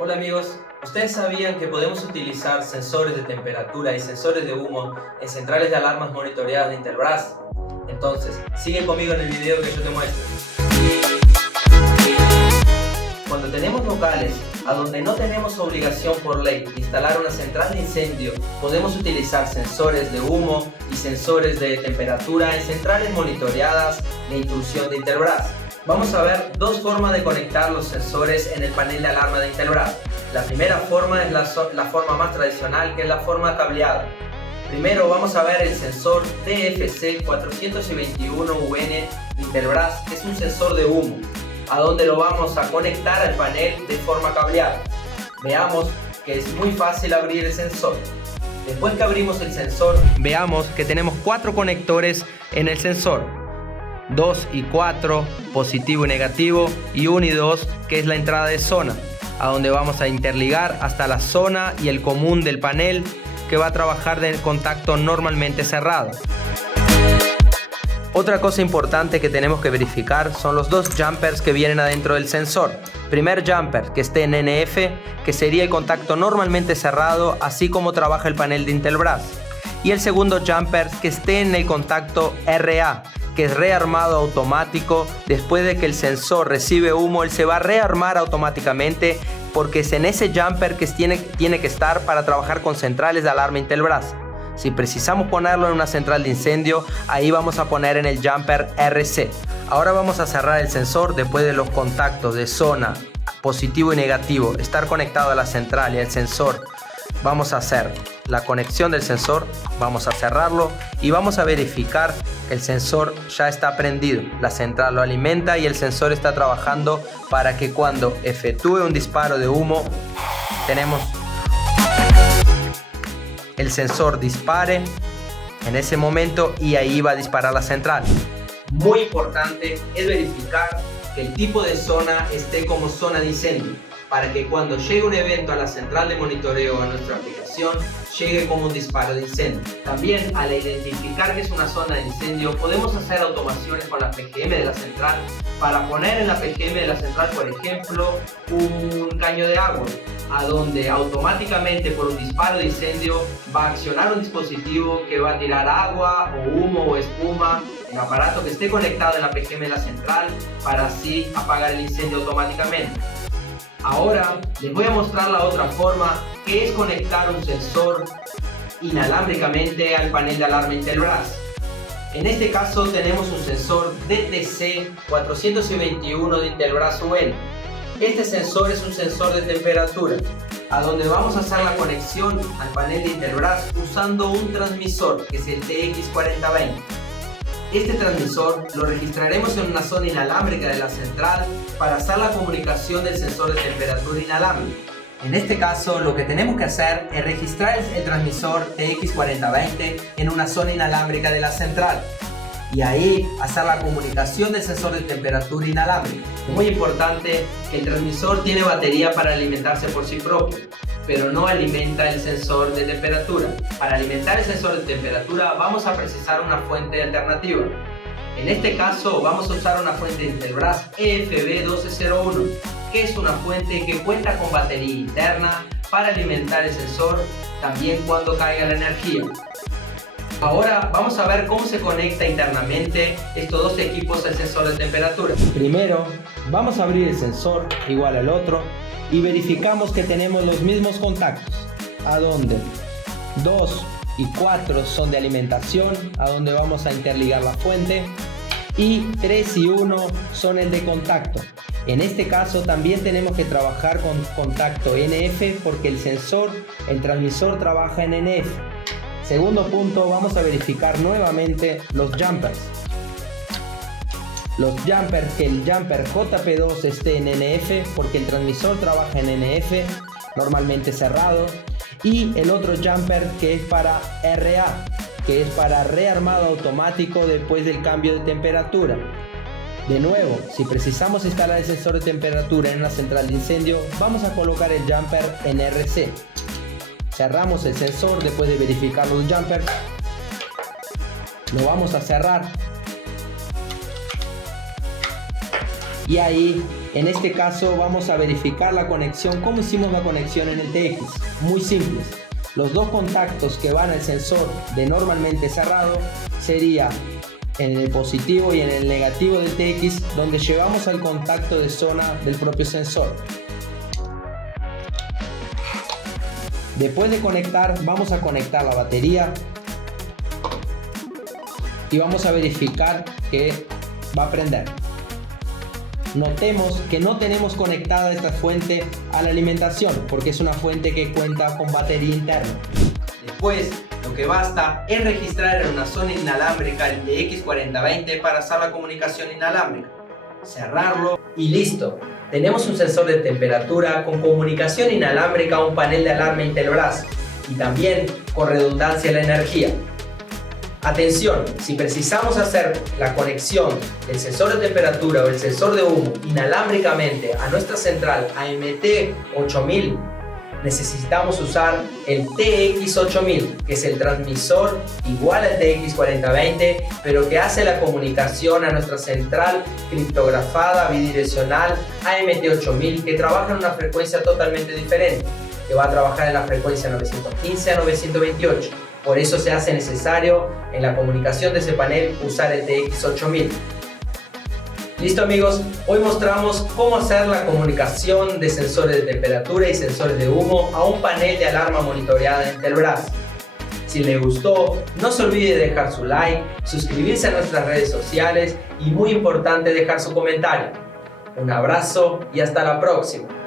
Hola amigos, ¿ustedes sabían que podemos utilizar sensores de temperatura y sensores de humo en centrales de alarmas monitoreadas de Intelbras? Entonces, sigue conmigo en el video que yo te muestro. Cuando tenemos locales a donde no tenemos obligación por ley de instalar una central de incendio, podemos utilizar sensores de humo y sensores de temperatura en centrales monitoreadas de intrusión de Intelbras. Vamos a ver dos formas de conectar los sensores en el panel de alarma de Intelbras. La primera forma es la forma más tradicional, que es la forma cableada. Primero vamos a ver el sensor TFC 421UN Intelbras, que es un sensor de humo, a donde lo vamos a conectar al panel de forma cableada. Veamos que es muy fácil abrir el sensor. Después que abrimos el sensor, veamos que tenemos 4 conectores en el sensor. 2 y 4, positivo y negativo, y 1 y 2, que es la entrada de zona, a donde vamos a interligar hasta la zona y el común del panel, que va a trabajar de contacto normalmente cerrado. Otra cosa importante que tenemos que verificar son los 2 jumpers que vienen adentro del sensor. Primer jumper que esté en NF, que sería el contacto normalmente cerrado, así como trabaja el panel de Intelbras. Y el segundo jumper que esté en el contacto RA, que es rearmado automático. Después de que el sensor recibe humo, él se va a rearmar automáticamente, porque es en ese jumper que tiene que estar para trabajar con centrales de alarma Intelbras. Si precisamos ponerlo en una central de incendio, ahí vamos a poner en el jumper RC. Ahora vamos a cerrar el sensor después de los contactos de zona, positivo y negativo, estar conectado a la central y al sensor. Vamos a hacer la conexión del sensor, vamos a cerrarlo y vamos a verificar que el sensor ya está prendido. La central lo alimenta y el sensor está trabajando para que cuando efectúe un disparo de humo, tenemos el sensor dispare en ese momento y ahí va a disparar la central. Muy importante es verificar que el tipo de zona esté como zona de incendio, para que cuando llegue un evento a la central de monitoreo a nuestra aplicación, llegue como un disparo de incendio. También, al identificar que es una zona de incendio, podemos hacer automaciones con la PGM de la central para poner en la PGM de la central, por ejemplo, un caño de agua, a donde automáticamente por un disparo de incendio va a accionar un dispositivo que va a tirar agua o humo o espuma, el aparato que esté conectado en la PGM de la central, para así apagar el incendio automáticamente. Ahora les voy a mostrar la otra forma, que es conectar un sensor inalámbricamente al panel de alarma Intelbras. En este caso tenemos un sensor DTC 421 de Intelbras UN. Este sensor es un sensor de temperatura, a donde vamos a hacer la conexión al panel de Intelbras usando un transmisor, que es el TX4020. Este transmisor lo registraremos en una zona inalámbrica de la central para hacer la comunicación del sensor de temperatura inalámbrico. En este caso, lo que tenemos que hacer es registrar el transmisor TX4020 en una zona inalámbrica de la central y ahí hacer la comunicación del sensor de temperatura inalámbrico. Muy importante que el transmisor tiene batería para alimentarse por sí propio, pero no alimenta el sensor de temperatura. Para alimentar el sensor de temperatura vamos a precisar una fuente alternativa. En este caso vamos a usar una fuente de Intelbras EFB1201, que es una fuente que cuenta con batería interna para alimentar el sensor también cuando caiga la energía. Ahora vamos a ver cómo se conecta internamente estos dos equipos al sensor de temperatura. Primero vamos a abrir el sensor igual al otro y verificamos que tenemos los mismos contactos, a donde 2 y 4 son de alimentación, a donde vamos a interligar la fuente, y 3 y 1 son el de contacto. En este caso también tenemos que trabajar con contacto NF, porque el transmisor trabaja en NF. Segundo punto, vamos a verificar nuevamente los jumpers. Que el jumper JP2 esté en NF, porque el transmisor trabaja en NF, normalmente cerrado. Y el otro jumper que es para RA, que es para rearmado automático después del cambio de temperatura. De nuevo, si precisamos instalar el sensor de temperatura en una central de incendio, vamos a colocar el jumper en RC. Cerramos el sensor después de verificar los jumpers. Lo vamos a cerrar. Y ahí En este caso vamos a verificar la conexión. ¿Cómo hicimos la conexión en el TX? Muy simple. Los dos contactos que van al sensor de normalmente cerrado sería en el positivo y en el negativo del TX, donde llevamos al contacto de zona del propio sensor. Después de conectar, vamos a conectar la batería y vamos a verificar que va a prender. Notemos que no tenemos conectada esta fuente a la alimentación porque es una fuente que cuenta con batería interna. Después, lo que basta es registrar en una zona inalámbrica el TX4020 para hacer la comunicación inalámbrica, cerrarlo y listo. Tenemos un sensor de temperatura con comunicación inalámbrica a un panel de alarma Intelbras y también con redundancia en la energía. Atención, si precisamos hacer la conexión del sensor de temperatura o el sensor de humo inalámbricamente a nuestra central AMT8000, necesitamos usar el TX8000, que es el transmisor igual al TX4020, pero que hace la comunicación a nuestra central criptografada bidireccional AMT8000, que trabaja en una frecuencia totalmente diferente, que va a trabajar en la frecuencia 915 a 928. Por eso se hace necesario en la comunicación de ese panel usar el TX8000. Listo amigos, hoy mostramos cómo hacer la comunicación de sensores de temperatura y sensores de humo a un panel de alarma monitoreada en Intelbras. Si les gustó, no se olvide de dejar su like, suscribirse a nuestras redes sociales y muy importante dejar su comentario. Un abrazo y hasta la próxima.